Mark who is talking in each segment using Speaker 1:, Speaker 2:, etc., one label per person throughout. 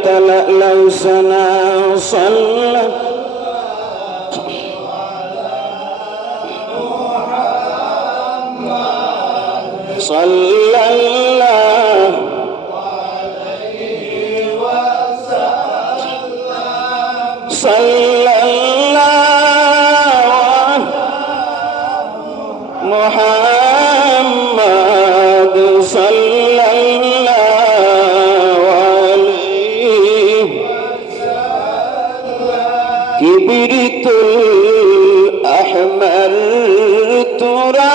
Speaker 1: يتلألأ سنا صلى. صلى الله صلى الله محمد ইবিরিতুল Ahmar তোরা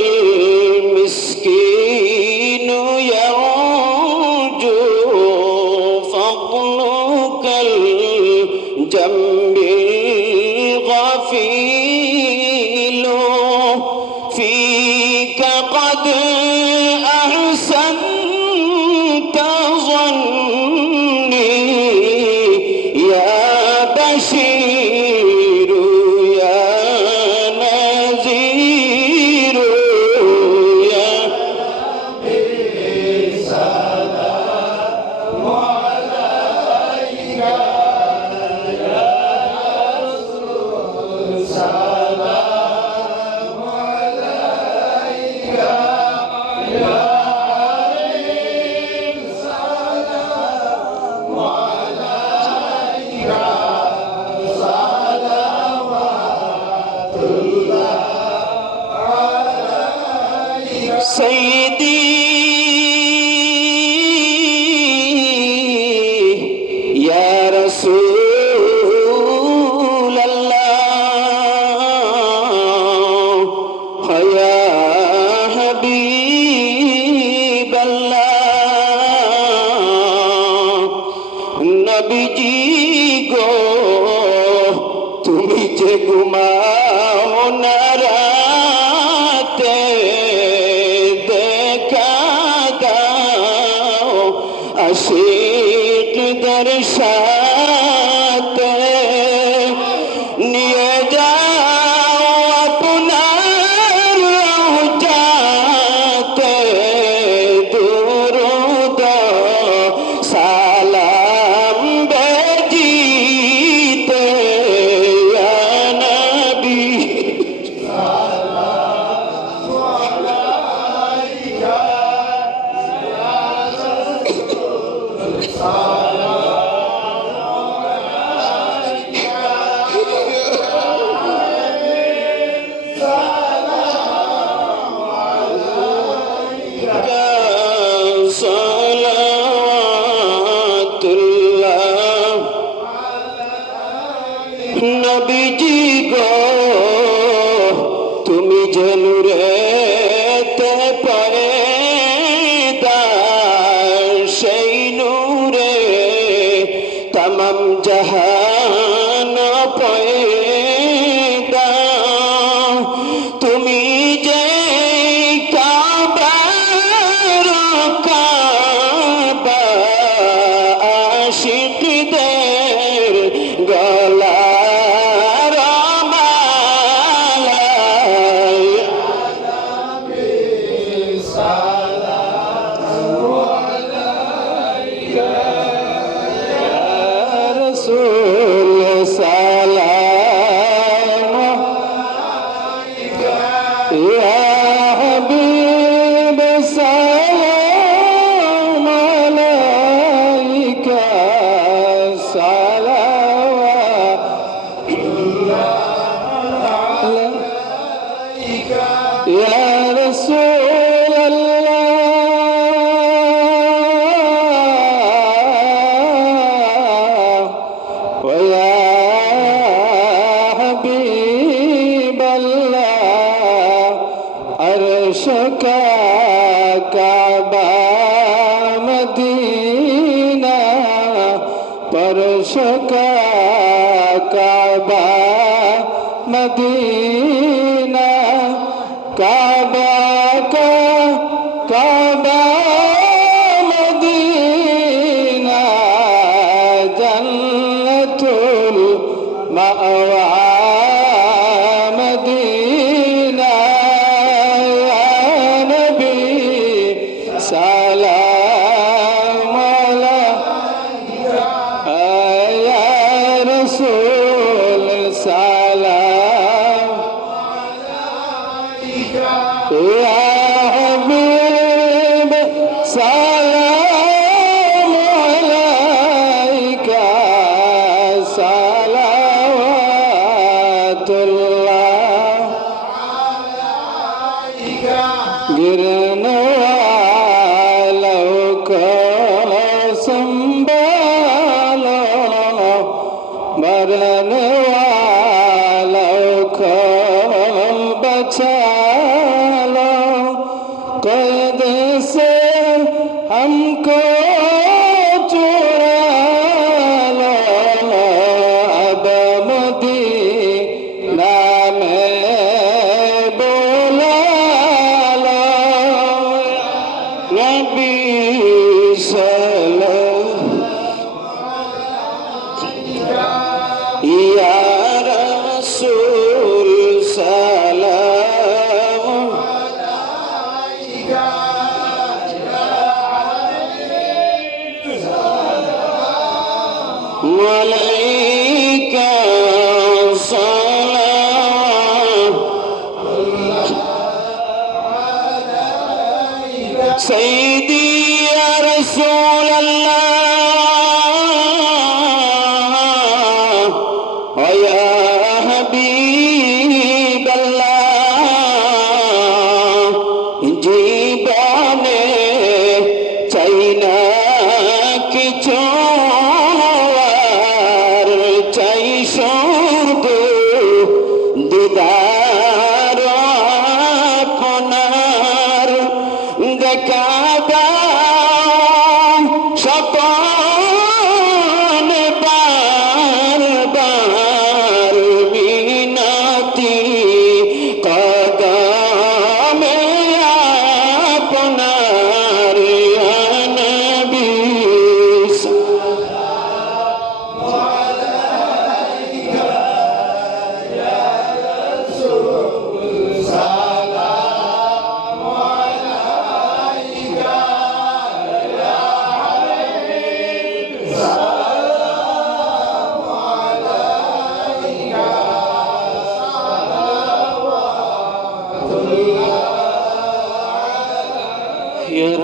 Speaker 1: فيك سيدي يا رسول الله يا حبيب الله নবীজি গো তুমি যে ঘুমাও না জলুরে passar. परश का काबा मदीना काबा का काबा मदीना जन्नतुल मावा সালাম। হাবিব সালাম আলাইকা। সালাওয়াতুল্লাহ। গিরনা Boxer. سيدي يا رسول الله না কিছু চাই শুধু দিদার আপনার দেখা দাও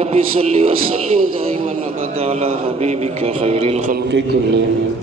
Speaker 1: ربي صل وسلم دائما أبدا على حبيبك خير الخلق كلهم.